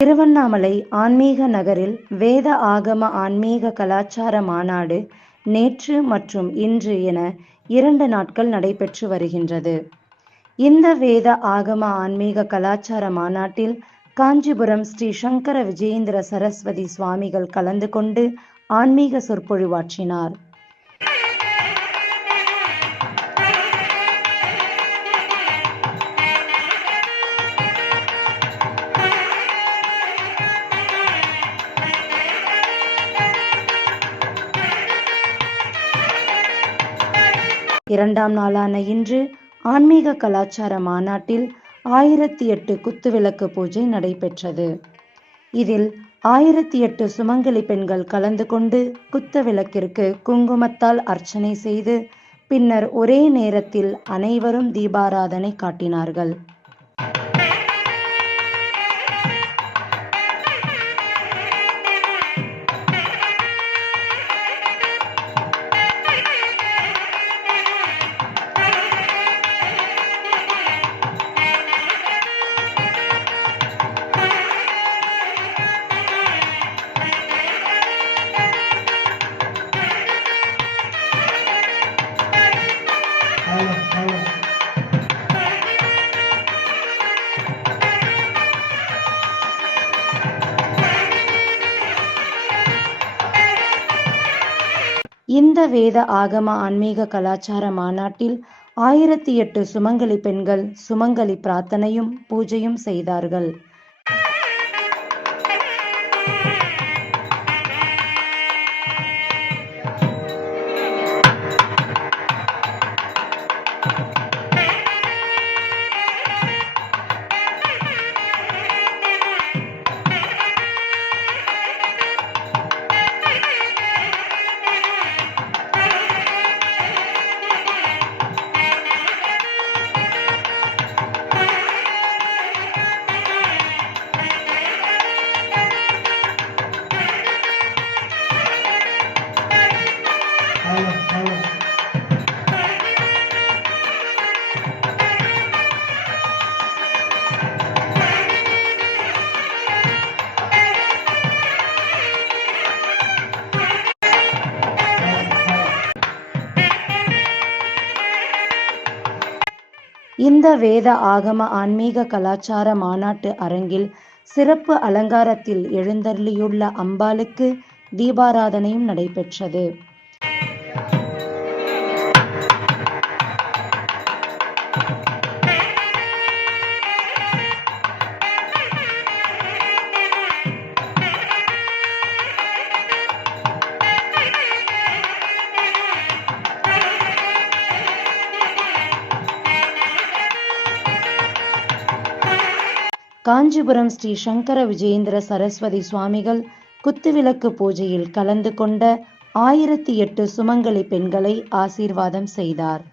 திருவண்ணாமலை ஆன்மீக நகரில் வேத ஆகம ஆன்மீக கலாச்சார மாநாடு நேற்று மற்றும் இன்று என 2 நாட்கள் நடைபெற்று வருகின்றது. இந்த வேத ஆகம ஆன்மீக கலாச்சார மாநாட்டில் காஞ்சிபுரம் ஸ்ரீ சங்கர விஜயேந்திர சரஸ்வதி சுவாமிகள் கலந்து கொண்டு ஆன்மீக சொற்பொழிவாற்றினார். இரண்டாம் நாளான இன்று ஆன்மீக கலாச்சார மாநாட்டில் 1008 குத்துவிளக்கு பூஜை நடைபெற்றது. இதில் 1008 சுமங்கலி பெண்கள் கலந்து கொண்டு குத்துவிளக்கிற்கு குங்குமத்தால் அர்ச்சனை செய்து பின்னர் ஒரே நேரத்தில் அனைவரும் தீபாராதனை காட்டினார்கள். இந்த வேத ஆகம ஆன்மீக கலாச்சார மாநாட்டில் 1008 சுமங்கலி பெண்கள் சுமங்கலி பிரார்த்தனையும் பூஜையும் செய்தார்கள். இந்த வேத ஆகம ஆன்மீக கலாச்சார மாநாட்டு அரங்கில் சிறப்பு அலங்காரத்தில் எழுந்தருளியுள்ள அம்பாளுக்கு தீபாராதனையும் நடைபெற்றது. காஞ்சிபுரம் ஸ்ரீ சங்கர விஜயேந்திர சரஸ்வதி சுவாமிகள் குத்துவிளக்கு பூஜையில் கலந்து கொண்ட 1008 சுமங்கலி பெண்களை ஆசீர்வாதம் செய்தார்.